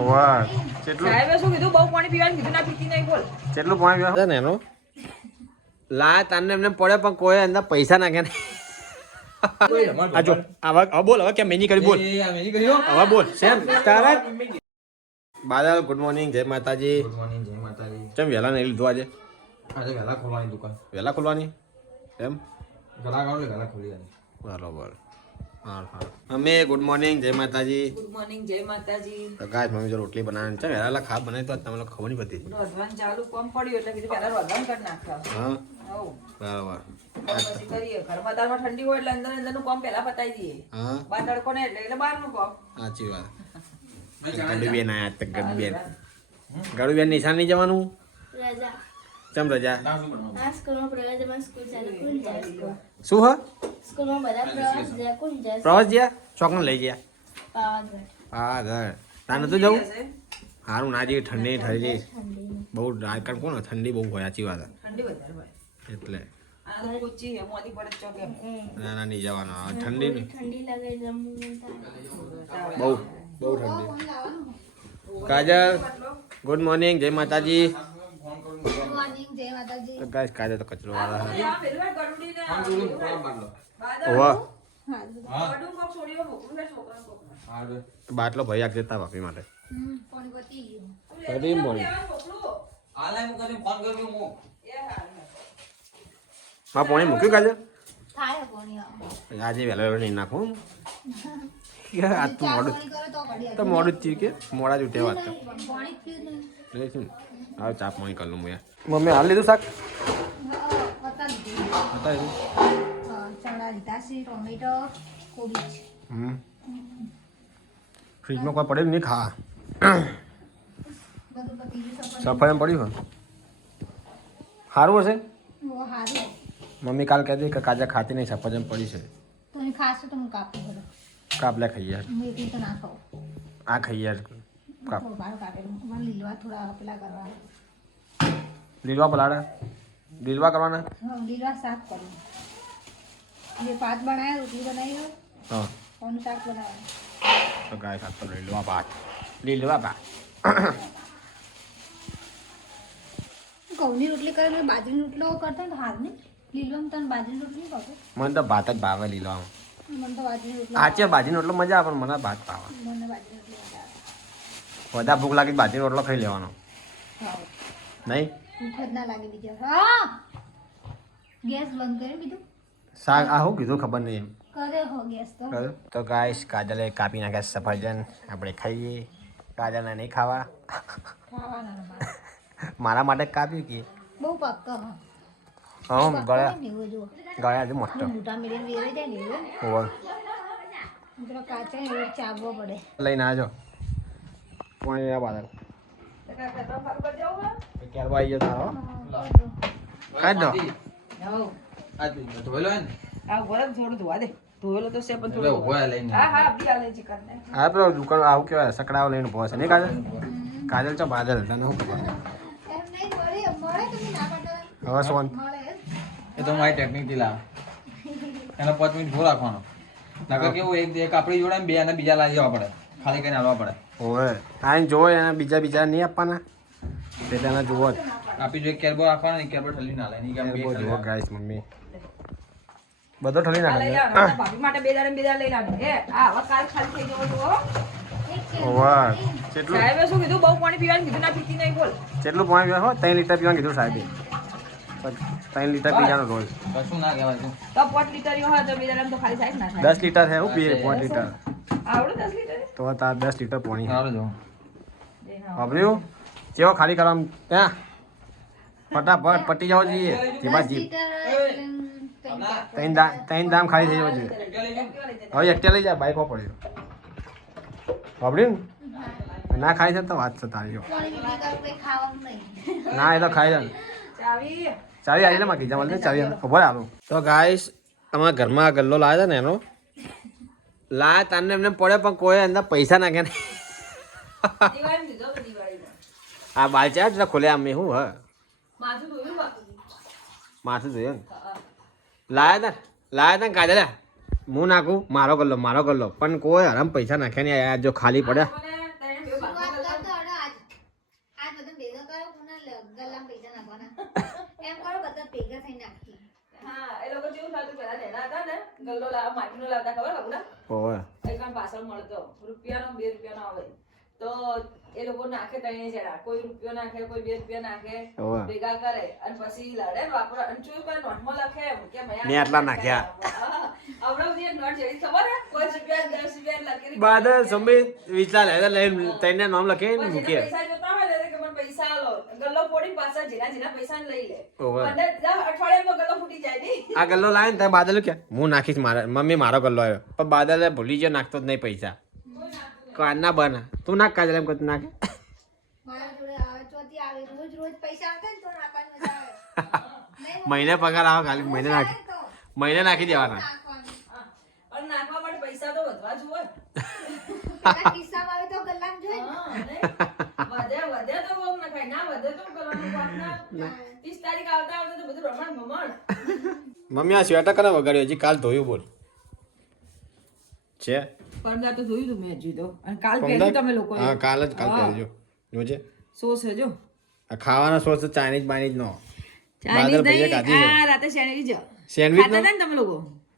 ઓવા કેટલું સાહેબે શું કીધું? બહુ પાણી પીવાનું કીધું ના પીતી નહીં બોલ. કેટલું પાણી પીવા ને એનું લા તાને એમને પડે પણ કોઈ અંદર પૈસા નાખે ને આજો આવા હવે બોલ હવે કેમ મેની કરી બોલ. હવે બોલ સેમ. તારા બાદલ ગુડ મોર્નિંગ જય માતાજી. જય માતાજી. કેમ વહેલા નહીં લીધું આજે? આજે વહેલા ખોલવાની દુકાન. વહેલા ખોલવાની? એમ? ગલા ખોલી બરોબર. હા અમે ગુડ મોર્નિંગ જય માતાજી. ગુડ મોર્નિંગ જય માતાજી. તો ગાય મમ્મી જો રોટલી બનાવવાની છે વહેલા ખા બનાવી તો તમને ખબર નહીં પડતી. રોધવાનું ચાલુ કોમ પડ્યું એટલે કીધું પહેલા રોધવાનું કરી નાખતા હા. હઉ. બરાબર. પછી કરીએ. ઘરમાં તારમાં ઠંડી હોય એટલે અંદર અંદરનું કામ પહેલા પતાવી દઈએ. હા. બહાર તડકો ને એટલે એટલે બહારનું કામ. સાચી વાત. ગડુ બેન આયા તો ગડુ બેન ગડુ બેન નિશાન નહીં જવાનું? રજા. ચમ રજા? શું હ? પ્રવાસ જાય ચોકને લઈ ગયા. પાવાગઢ. તાર નતું જવું? સારું ના જેવી ઠંડી ઠરી બહુ કારણ કોણ ઠંડી બહુ હોય સાચી વાત ઠંડી વધારે હોય. એટલે. ના ના નહીં જવાનું. ઠંડી બહુ બહુ ઠંડી. કાજલ ગુડ મોર્નિંગ જય માતાજી. તો ગાઈસ કાજલ તો કચરો વાળા હા. બાટલો ભાઈ આપજે જતા ભાભી માટે. આ લાઈ હું કરીને ફોન કર્યો હું. એ હારું. હા પોણી મૂક્યું આવો આજે વહેલા વહેલા નહીં નાખું આજ તું મોડું તો મોડું જ થયું કે? મોડા જ ઉઠ્યા વાત તો પાણી પીવું ને લઈશું ને હવે ચા પાણી કરી લઉં હું મમ્મી હાલ લીધું શાક? હતા ચણા લીધા છે ટોમેટો કોબીજ હમ. ફ્રીજમાં કોઈ પડેલું નહીં? ખા. સફાઈ પડ્યું હોય? સારું હશે? મમ્મી કાલ કહેતી કે કાજા ખાતી નહીં સફરજન પડી છે. કાપ એ ખાશો તો હું કાપું બધું કાપલે ખાઈએ યાર. આ ખાઈએ યાર. લીલવા થોડા લીલવા કરવાના? લીલવા સાફ કરવું. જે ભાત બનાવ્યા રોટલી બનાવી હા. કોનું શાક બનાવ્યું? તો ગાય ખાતો લીલવા ભાત. લીલવા ભાત. ઘઉંની રોટલી કરે બાજરીની રોટલો કરતા ને હાલ નહીં લીલવામાં તને બાજરીની રોટલી કરતો મને તો ભાત જ ભાવે લીલવામાં. મને તો બાજરીની રોટલી આચે બાજીનો રોટલો મજા આવે પણ મને ભાત ભાવે. મને બાજરીની રોટલી વધારે ભૂખ લાગી બાજરી રોટલો ખાઈ લેવાનો. નહીં? ભૂખ જ ના લાગે બીજા. હા. ગેસ બંધ કરી બીજું? શાક આ હું કીધું ખબર નહીં એમ. તો? ગાઈસ કાજલે કાપી નાખ્યા સફરજન. આપણે ખાઈએ. કાજલને નહીં ખાવા. મારા માટે કાપ્યું કે? બહુ પક્કા હા. હા ગળ્યા. ગળ્યા આજે મોટો. લઈને આવજો પાણી આ બાદલ. તો કાકા તો ફરવા પર જવું હે? ક્યારે આવી હા, કાઢ દો છે લઈને ચિકન ને કાજલ? કાજલ ચો બાદલ તને શું ખબર? એમ નહીં મળે મળે તમે ના પાડતા હવે સોન. એ તો મારી ટેકનિકથી લાવ એનો પાંચ મિનિટ ભૂ રાખવાનો. નકર કેવું એક એક આપણી જોડે બે અને બીજા લાવી જવા પડે. ખાલી કરીને આવવા પડે. ઓવે. આને જોવો એને બીજા બીજા નહીં આપવાના? પેલાના જોવો જુઓ જ. આપી જોઈએ કેરબો રાખવાનો નહીં કેરબો ઠલી ના લે ની કેમ બે બહુ ઠલી જુઓ નાખે. Guys mummy. બધો ઠલી નાખે. ભાભી માટે બે દાડે બે દાડે લઈ લાવજે. આ હવે કાલ ખાલી થઈ જવો જુઓ. ઓવે. કેટલું સાહેબે શું કીધું? બહુ પાણી પીવાનું કીધું ના પીતી નહીં બોલ. કેટલું પાણી પીવા હો ત્રણ લીટર પીવાનું કીધું સાહેબે. ત્રણ લીટર પી જવાનું રોજ. કશું ના કહેવાય તું તો પાંચ લીટર યો હોય તો બે દાડે તો ખાલી થાય જ ના થાય. દસ લીટર છે હું પીએ પાંચ લીટર. આવડે દસ લીટર? તો તાર દસ લીટર પાણી સારું જો. વાપર્યું? કેવો ખાલી કરવા ત્યાં ફટાફટ પટી જવો જોઈએ ધીમા જીપ ત્રણ દામ ત્રણ દામ ખાલી થઈ જવો જોઈએ હવે એકટા લઈ જાય બાઈક પડ્યો વાપર્યું? ને ના ખાઈ છે તો વાત છે તારી જો. પાણી બીજી કરું કંઈ ખાવાનું નહીં. ના એ તો ખાઈ જાય ચાવી આવી માગી જા મળે ચાવી ખબર આલો તો ગાઈસ તમારા ઘરમાં આ ગલ્લો લાવ્યા હતા ને એનો? લાયા તાને એમને પડે પણ કોઈ અંદર પૈસા નાખે ને હા દીધો ચાર દિવાળીમાં આ બાલચા જ ખોલ્યા અમે શું, હ? માથું જોયું લાયા તા લાયા તા કાજલ્યા હું નાખું? મારો ગલ્લો મારો ગલ્લો. પણ કોઈ હરામ પૈસા નાખ્યા નહીં જો ખાલી પડ્યા. થતું હતા ને ગલ્લો માટી નો લાવતા ખબર બાબુના ઓય એક પાછળ મળતો રૂપિયાનો બે રૂપિયા નો આવે. તો એ લોકો નાખે તઈને જણા. કોઈ રૂપિયો નાખે કોઈ બે રૂપિયા નાખે ભેગા કરે અને પછી લડે વાપરો. અને જોયું કોઈ નોટમાં લખે કે મેં મેં આટલા નાખ્યા. હા. બધી નોટ જેવી ખબર હે? પાંચ રૂપિયા દસ રૂપિયા લખેલી બાદલ સમીર વિચાર લે લઈને તઈને નામ લખે પણ જેને પૈસા જોતા હોય ને કે મને પૈસા આલો. ગલ્લો ફોડીને પાછા જેના જેના પૈસા લઈ લે. ઓવે. અઠવાડિયામાં ગલ્લો ફૂટી જાય નહીં. આ ગલ્લો લાવે ને ત્યાં બાદલ કે હું નાખીશ મારા મમ્મી મારો ગલ્લો આવ્યો. પણ બાદલે ભૂલી ગયો નાખતો જ નહીં પૈસા. કારના બના. તું નાખ કાજલ એમ કરતું નાખે. મારા જોડે આવે ચોથી આવે. રોજ રોજ પૈસા આવતા ને તો નાખવાની મજા આવે. નહીં મહિને પગાર આવે ખાલી મહિને નાખે મહિને નાખી દેવાના. નાખવાનું. હા. અને નાખવા માટે પૈસા તો વધવા જોઈએ પેલા ખિસ્સામાં આવે તો ગલ્લામાં જોઈ ને. હા, નહીં? વધે વધે તો બહુ નખાય ના વધે તો કરવાનું આપના ત્રીસ તારીખ આવતા આવતા તો બધું રમણ ભમણ મમ્મી આ સ્વેટર કરે વગાડ્યું? હજી કાલ ધોયું બોલ. છે? પરમદા તો જોયું તું મેં હજી તો. અને કાલ પમદાર? તમે લોકો હા કાલ જ કાલ પહેરજો. જોજે. સોસ છે જો આ ખાવાના સોસ તો ચાઇનીઝ બાઇનીઝ નો. ચાઇનીઝ નહીં આ રાતે સેન્ડવિચ. સેન્ડવિચ ખાતા હતા ને તમે લોકો?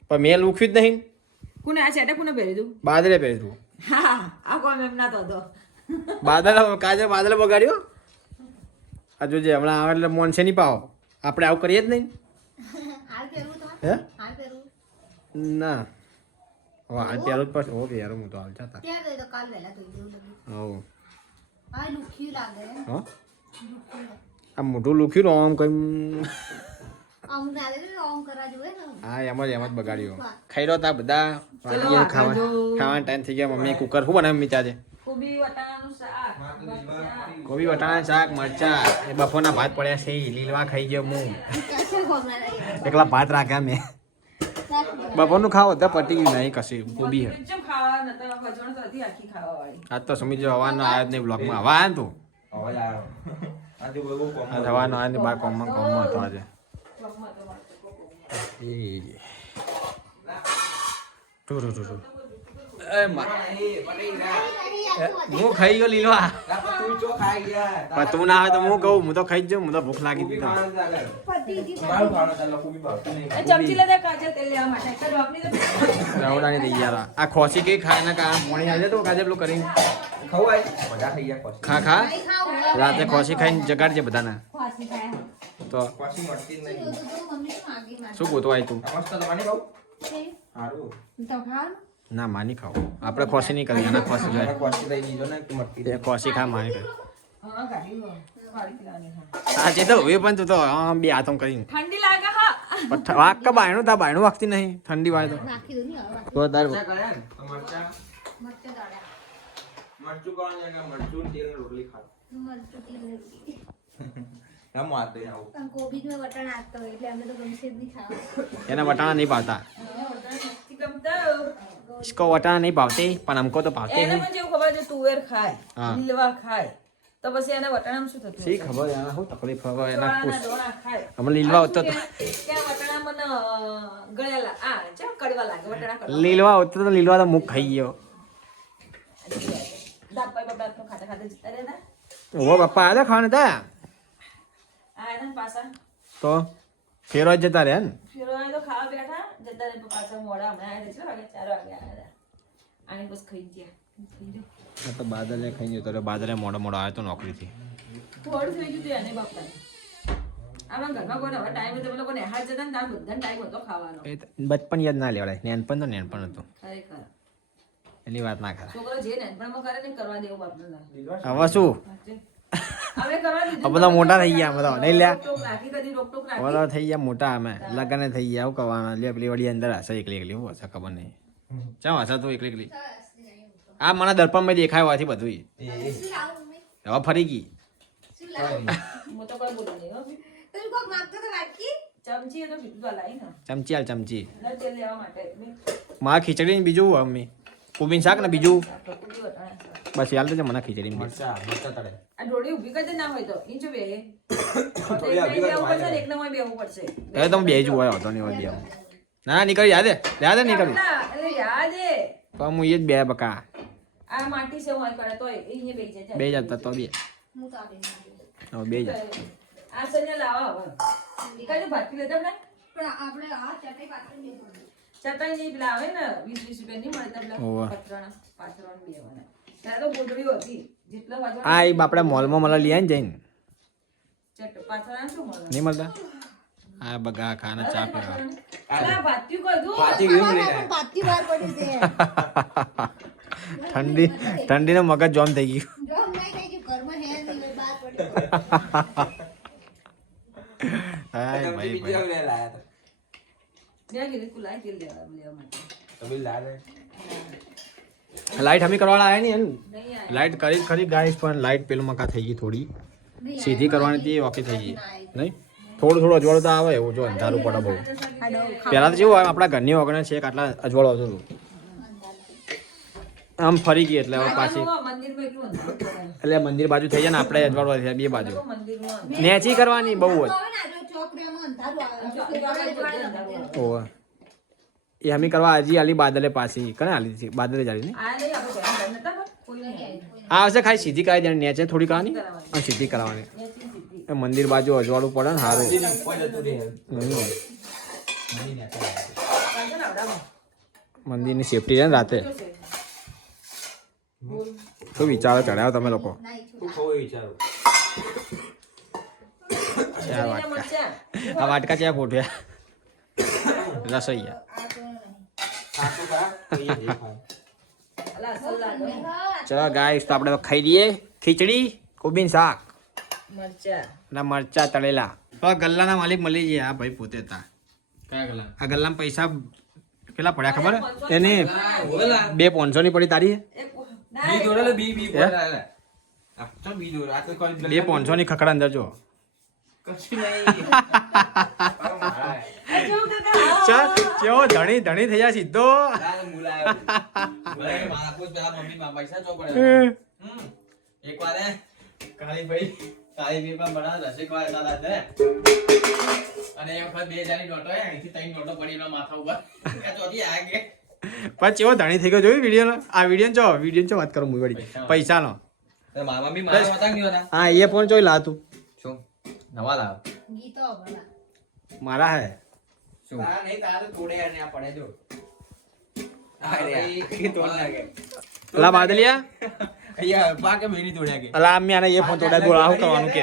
પણ મેં લૂખ્યું જ નહીં. કોને? આ સેટા કોને દઉં બાદરે પહેરી દઉં હા આ કોણ એમ ના તો હતો બાદલ કાજે બાદલ બગાડ્યો? આ જોજે હમણાં આવે એટલે મોનસે નહીં પાવો. આપણે આવું કરીએ જ નહીં. હાલ પહેરવું તો. હે? ના. હવે હાલ પહેરો જ પડશે હો પહેરો હું તો હાલ જતા ત્યાં તો કાલ વહેલા લાગ્યું હવ હા લુખ્યું લાગે હે. આ મોઢું લૂખ્યું ને આમ કઈ અમુક લાગે ને ઓમ કરવા જોઈએ ને હા એમ જ એમ જ બગાડ્યો ખાઈ રહ્યો તા બધા ગયા ખાવા ખાવાનો ટાઈમ થઈ ગયા મમ્મી કુકર શું બનાવ્યું મીચા છે કોબી વટાણાનું શાક કોબી વટાણા શાક મરચા એ બફોરના ભાત પડ્યા છે ઈ લીલવા ખાઈ ગયો હું એકલા ભાત રાખ્યા મેં બપોરનું ખાવો તો પટી ગયું નહીં કશે કોબી હે. આજ તો સમજી જો હવાનો આવ્યો જ નહીં બ્લોગમાં હવા આયા તું? આજે હવાનો આવ્યો બાર કોમમાં કોમમાં હતો આજે. ટુ ટુ ટુ ટુ એ. મા એ, હું ખાઈ ગયો લીલવા તું ચો ખાઈ ગયા? પણ તું ના આવે તો હું કહું હું તો ખાઈ જ જાઉં હું તો ભૂખ લાગી ગઈ તો. મારું ખાવાનું ચાલો કુબી ભાવતું નહીં ચમચી લેતા કાજલ તેલ લેવા માટે. તો ડોકની તો રવડાની તૈયાર આ. ખોસી કઈ ખાય ના કા મોણી આજે તો કાજે પેલું કરીને. ખવાય બધા ખાઈ ગયા પછી ખા ખા. રાતે ખોસી ખાઈને જગાડજે બધાને. તો પછી મળતી નહીં. તો તો? મમ્મી શું ગોતવાય તું? તો ખાવાનું ના માની ખાવ આપણે ખોસી નહીં કરી એના ખોસી મને જાય લઈ દીધો ને એ ખોસી ખા માની કરી હા તો હવે પણ તું તો બે હાથમ કરીને. ઠંડી લાગે હા. વાગ કે બાયણું તા બાયણું વાગતી નહીં. ઠંડી વાય તો. તાર મરચા મરચા? મરચું તેલ રોટલી ખાવ? મરચું. રમ વાતે આવું પણ કોબીજ મેં વટાણ આપતો હોય એટલે અમે તો ગમશે જ નહીં ખાવા એના વટાણા નહીં ભાવતા નથી ગમતા इसको वटाना नहीं भावते पर हमको तो भावते એને हैं પણ જેવું ખબર છે તુવેર ખાય હા. લીલવા ખાય તો પછી એને વટાણામાં શું થતું સી હશે? ખબર યાર શું તકલીફ હવે એના ચોળાના પૂછ ડોળા ખાય હમણાં લીલવા હોતો તો ત્યાં વટાણામાં ન, ગળેલા આ ચમ કડવા લાગે વટાણા કડવા લીલવા હોતો તો લીલવા તો મુખ ખાઈ ગયો દાબભાઈ બાબા તો ખાતા ખાતા જતા રહ્યા ઓ પપ્પા આલે ખાવાનું તા આ એના પાછા તો ફેરો જ જતા રહ્યા ને? ફેરવાય તો ખાવા બેઠા જતા રહે પાછા મોડા હમણાં આવ્યા કેટલા વાગે ચાર વાગે આવ્યા આને બસ ખાઈ ગયા. તો બાદલે ખાઈ ગયો તો બાદલે મોડો મોડો આવ્યો તો નોકરીથી. થોડું થઈ ગયું એને તો બચપન યાદ ના લેવડાય નેનપણ તો નેનપણ હતું. એની વાત ના કરે છોકરો જે નાનપણમાં કરે ને કરવા દેવું બાપને. હવે શું હવે કરવા દીધું હવે બધા મોટા થઈ ગયા બધા નહીં લ્યા. તો થઈ ગયા મોટા અમે લગ્ન થઈ ગયા આવું કરવાના? લે પેલી વળી અંદર હશે એકલી એકલી હું હશે ખબર નહીં. ચાવ હશે તું એકલી એકલી? આ મને દર્પણમાં દેખાય હોવાથી બધું હવે ફરી ગઈ. ચમચી હાલ ચમચી. એટલે તેલ લેવા માટે. મેં મારા ખીચડી ને બીજું મમ્મી. કોબીન શાક ને બીજું. બસ યાદ તો મને ખીચડી મરચા મરચા તળે. આ ડોળી ઊભી કરી ના હોય તો. ઈ જો બે. તો થોડી ઊભી કરી પડશે ને એકને પડશે. એ તો હું બે જ હોય હતો નહીં હોય બે. ના ના નીકળી યાદ હે? યાદ નીકળી? એટલે યાદ તો હું એ જ બે બકા. આ માટી છે હોય કરે તો એ બે જાય બે જતા તો બે. હું તો આ. બે જ. આ સન્ય લાવા હવે. નીકળી ભાગી લેતા આપણે. પણ આપણે આ ચટણી પાત્ર નહીં ચટાઈ જેવી પેલા આવે ને વીસ વીસ રૂપિયા નહીં મળતા પેલા પથરાણા પાથરવાનું બે વાળા. ત્યારે તો ગોદડીઓ હતી જેટલો વાંચવાનું આ એ આપણે મોલમાં મળે લઈ આવીને જઈને. ચટ પાથરણા શું મળે નહીં મળતા? આ બગા ખાના ચા પીવા. છે. ઠંડી નો મગજ જોમ થઈ ગયું. હાય ભાઈ લાઈટ હમી કરવાના આવ્યા નહીં લાઈટ કરી ખરી ગાઈસ પણ લાઈટ પેલું મકા થઈ ગઈ થોડી. સીધી કરવાની હતી ઓકે થઈ ગઈ. નહીં? થોડું થોડું અજવાળું તો આવે એવું જો અંધારું પડે બહુ. પહેલા તો જેવું હોય આપણા ઘરની ઓગણે છે કે આટલા અજવાળું હતું. આમ ફરી ગઈ એટલે હવે પાછી. એટલું મંદિર બાજુ થઈ જાય ને આપણે અજવાળું બે બાજુ. નેચી કરવાની બહુ જ. ઓવે એ હમી કરવા હજી આલી બાદલે પાસે કને આલી હતી બાદલે જ આલી ને? આ આવશે ખાલી સીધી કાઢી દેવાની નેચે થોડી કાની અને સીધી કરાવવાની. એ મંદિર બાજુ અજવાળું પડે ને આવડાવો. મંદિરની સેફટી છે ને રાતે. શું વિચારો ચડાવો તમે લોકો? તું ખવો એ વિચારું. ચાર વાટકા. આ વાટકા ક્યાં ફોટ્યા રસોઈયા. ચલો ગાઈસ તો આપણે ખાઈ લઈએ ખીચડી કોબીન શાક મરચાં. મરચા તળેલા તો ગલ્લાના માલિક મળી ગયા આ ભાઈ પોતે હતા આ ગલ્લામાં પૈસા કેટલા પડ્યા ખબર એને બે પાંચસો ની પડી તારી ના, બી એક- દોરેલો, બી, બી, હે? બોલાયેલા. આ તો બી દોરેલો. આ તો કોઈ બે પાંચસો ની ખકડા અંદર જો કેવો ધણી ધણી થઈ જાય સીધો. આ તો મુલાયો. મુલાયો. મારા કોઈ પેલા મમ્મી પૈસા ચો પડે. હમ. એક વાર હે, કાળીભાઈ કાળીભાઈ પણ બનાવે રસિક વાળા દાદા છે અને એ વખત બે હજારની નોટો અહીંથી ત્રણ નોટો પડી એમના માથા ઉપર. ચોથી આ કે. પણ કેવો ધણી થઈ ગયો. જોયું વીડિયો આ વીડિયો ચો વીડિયો ચો વાત કરું વળી પૈસાનો. મારા મમ્મી મારા વતાંગ હા એ ફોન ચોઈ લાતું. નવા લાવ. ગીતો ભલા. મારા હે? શું? તારા નહીં તારા તોડે અને આ પડે જો. અલા બાદલિયા? અહીંયા પાકે મેરી તોડ્યા કે. અલા અમે આને એ ફોન તોડાય કરવાનું? કે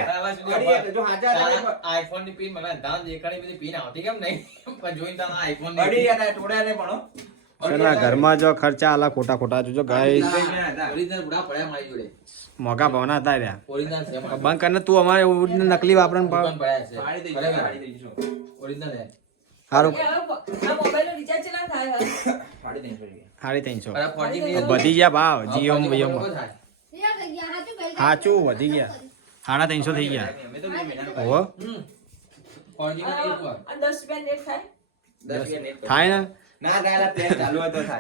આઈફોનની પિન મને દેખાડી બધી પિન આવતી કેમ નહીં? પણ જોઈને તારા આઈફોનની તોડ્યા ને પણ ઘરમાં જો ખર્ચા આલા ખોટા ખોટા જોજો ગાઈસ ઓરિજિનલ બુડા પડ્યા મારી જોડે. મોગા ભાવના હતા રહ્યા ઓરિજિનલ છે બંધ કરીને તું અમારે નકલી વાપરણ સારું એ હવે આ મોબાઈલનો રિચાર્જ કેટલા થાય હવે? સાડી ત્રણસો. અરે 4G ની અંદર વધી ગયા ભાવ જીઓ હવે 4G જીઓ સાચું વધી ગયા. સાડા ત્રણસો થઈ ગયા. અમે તો બે મહિના ઓહો. હમ. 4G માં એક વાર. આ દસ રૂપિયા નેટ થાય? ને? ના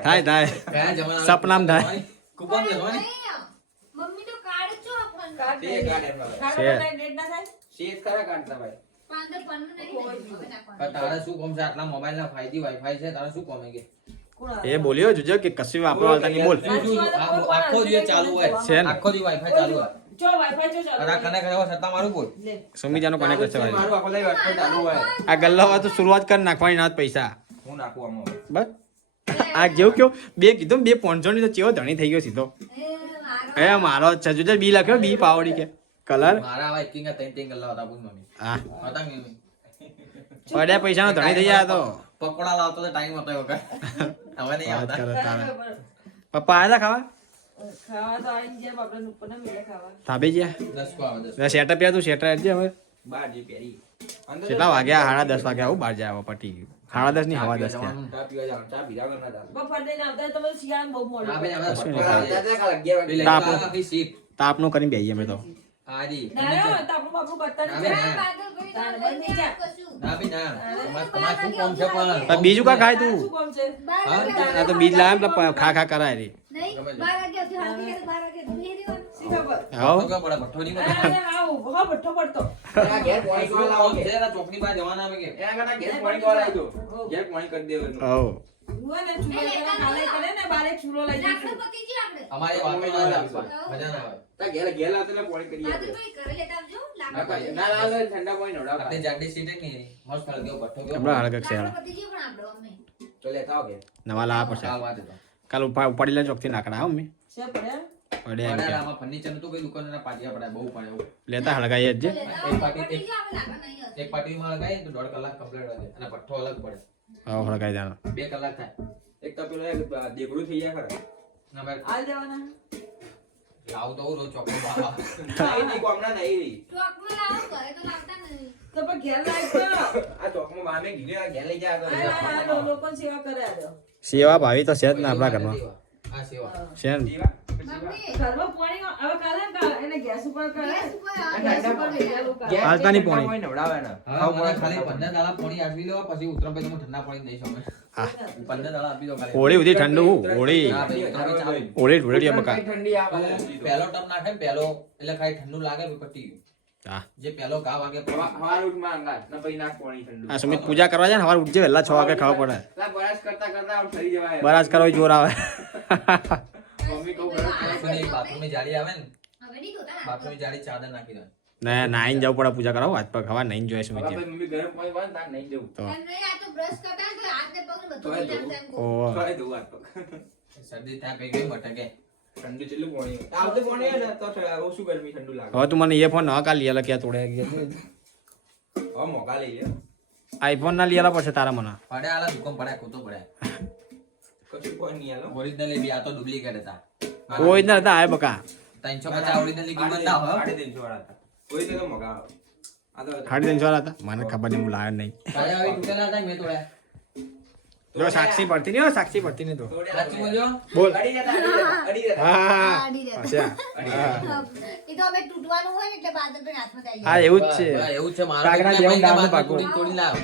થાય. થાય. સપનામાં થાય. કૂપન લેવો ને? મમ્મી તો કાર્ડ છો આપણને. કાર્ડ નહીં. કાર્ડ એમાં. કાર્ડ ના થાય? શેર ખરા કાઢતા ભાઈ. પાંદર પન્નું નહીં તારે શું કોમ છે? આટલા મોબાઈલ ના ફાયદી વાઈફાઈ છે તારે શું કોમ હે કે? એ બોલ્યો જોજો કે કશું વાપરવા આવતા નહીં બોલ. આખો દિવસ ચાલુ હોય. છે આખો દિવસ વાઈફાઈ ચાલુ હોય. જો વાઈફાઈ જો ચાલુ અને આ સત્તા મારું બોલ. લે સુમિજાનો કોને કરશે ભાઈ મારું. આખો દિવસ વાઈફાઈ ચાલુ હોય. આ ગલ્લા તો શરૂઆત કરી નાખવાની ના પૈસા. હું નાખું બસ. આ જેવું કેવું બે કીધું બે પાંચસો ની તો ચેવો ધણી થઈ ગયો સીધો. એ મારો છે. જોજે બી લખ્યો બી પાવડી કે. કલર મારા આવા એકી ત્રણ ત્રણ કલાક હતા બોલ મમ્મી. હા. હતા મમ્મી? પડ્યા પૈસા નો ધણી થઈ ગયા તો. પકોડા લાવતો તો ટાઈમ હતો વખત. હવે નહીં આવતા. કરે તારે. પપ્પા આયા તા ખાવા? ખાવા તો આવીને જેમ ઉપર ને મેળે ખાવા. થાબે ગયા? દસ કો આવે દસ સેટઅપ યા તું સેટર આજે હવે. બાર જે પેરી કેટલા વાગ્યા? સાડા દસ વાગ્યા. આવું બહાર જાય પટી ગયું. સાડા દસની હવા દસ થયા ચા પીવા જવાનું, ચા પીધા વગર ના ચાલે. બપોર દઈને આવતા હોય તો પછી શિયાળામાં બહુ મોડું હા, ભાઈ, થાય. આપણે કશું નહીં પકોડા ખાવું. આવતા હતા કાલે અગિયાર વાગે. તાપ. તાપનું કરીને બેહીએ અમે તો. ના ના ના. ના. ના ના. બીજું કા ખાય તું શું કામ છે બાર હા? વાગ્યા આ તો બીજ લાવે ને ખા ખા કરાય રે આવું આવે. આવો. નવા લાવા પડશે. કાલ ઉપા ઉપાડી લે ચોકથી નાકડા નાખડા મમ્મી. છે પડ્યા ફર્નિચરનું તો કઈ દુકાન પાટિયા પડાય બહુ લેતા હળગાઈ જ એક પાટી એક એક પાટીમાં લગાવીએ તો દોઢ કલાક કમ્પ્લીટ વધે અને પઠ્ઠો અલગ પડે. હા હળગાઈ બે કલાક થાય. એક તો પેલો દેગડું થઈ જાય ખરા. ના હાલ દેવાના લાવું તો હું રોજ બાબા નહીં, નહીં, કોમના નહીં રહી. ચોકમાં લાવો ઘરે તો લાવતા નહીં તો પણ ઘેર લાગ્યો આ ચોકમાં મામે ઘેર લઈ. આ લોકો સેવા કરે સેવા ભાવી તો છે જ ને આપણા ઘરમાં. આ સેવા. છે ઘરમાં પાણી હોળી સુધી ઠંડુ હોળી હોળી બકા પહેલો ટપ નાખે પહેલો એટલે ખાલી ઠંડુ લાગે પટી જે પહેલો ઘા વાગે હવા- હવાર ઉઠમાં અંગાત, ને પછી નાખ પાણી ઠંડુ. આ સુમિત પૂજા કરવા જાય ને સવારે ઉઠજે વહેલા છ વાગે ખાવા પડે લા, બરાસ કરતા કરતા આમ ઠરી જવાય. બરાજ કરવા જોર આવે પછી બાથરૂમની જાળી આવે ને હવે બાથરૂમની જાળી ચાદર નાખી દે. ને નાઈને જવું પડે પૂજા કરાવો હાથ પગ ખવા નહીં જોઈશ હવે સુમિત મમ્મી ગરમ પાણી તાર જવું. તો. આ તો બ્રશ કરતા બધું. ઓ હાથ પગ. શરદી થાય કઈ ગઈ મટકે. ઠંડુ કેટલું પાણી આવતું પાણી ને તો ઓછું ગરમી ઠંડુ લાગે. હવે તું મને એ ફોન ના કાલ લીએલા ક્યાં તોડે હવે મોકા લઈ લે. આઈફોન ના લીએલા પડશે તારા મને. પડે આલા દુકાન પડે કોતો પડે. કશું કોઈ નહીં ઓરિજિનલ બી આ તો ડુપ્લિકેટ હતા. કોઈ ના હતા આ બકા. ત્રણસો પચાસ ઓરિજિનલની કિંમત ના હોય વાળા હતા. કોઈ તો હતા. મને ખબર નહીં હું નહીં. જો સાક્ષી પડતી નહીં સાક્ષી પડતી નહીં તો. બોલ. હા એવું જ છે. એવું છે. મારો જેવું ભાઈ પાકું. તોડી તોડી લાવ.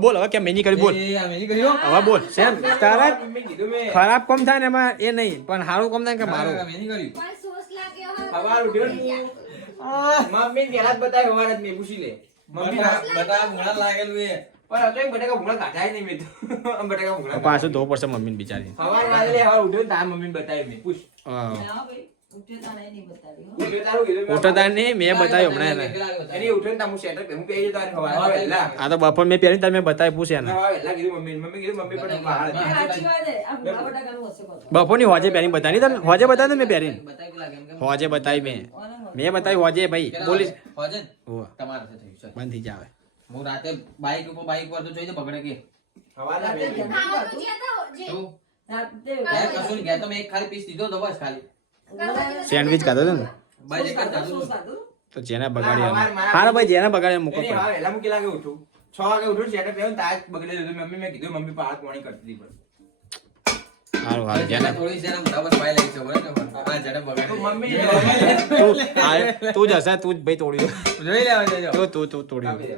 બોલ હવે કેમ મેની કરી બોલ? હવે બોલ સેમ. તારા મમ્મી કીધું મેં ખરાબ કોમ થાય ને એમાં એ નહીં પણ સારું કોમ થાય કે મારું. મમ્મી પહેલા જ બતાવ્યું સવાર જ મેં પૂછી લે. મમ્મી ના બધા બધા ભૂંગળા લાગેલું એ પણ હતો એક બટાકા ભૂંગળા કાઢ્યા જ નહીં મેં તો. આમ બટાકા ભૂંગળા પાછું ધોવું પડશે મમ્મીને બિચારી. આ તો બપોર મેં પહેરી તમે બતાવી પૂછ્યા ને હોજે પહેરી બતાવી. હોજે બતાવી મેં હોજે બતાવી મેં. મેં બતાવી હોજે ભાઈ. બંધ થઈ જાવે. હું રાતે બાઈક ઉપર બાઈક પર તો જોઈ દે પકડે કે. રાતે કશું ગયા તો મેં એક ખાલી પીસ દીધો તો બસ ખાલી. સેન્ડવિચ ખાધો હતો ને. તો જેને બગાડ્યા હા, ભાઈ જેને બગાડ્યા મૂકો વહેલા મૂકી લાગે ઉઠું? છ વાગે ઉઠું શેટર પહેર્યું ને તાર જ દીધું મમ્મી મેં કીધું મમ્મી પાળત પાણી કરતી હતી પણ હારું હારું જેને જેને થોડી છે ને મોટા લઈ છે બરાબર? આ જેને બગાડી મમ્મી તું તું જ હશે તું જ ભાઈ તોડ્યું. જોઈ લેવા જજો તું તું તોડી.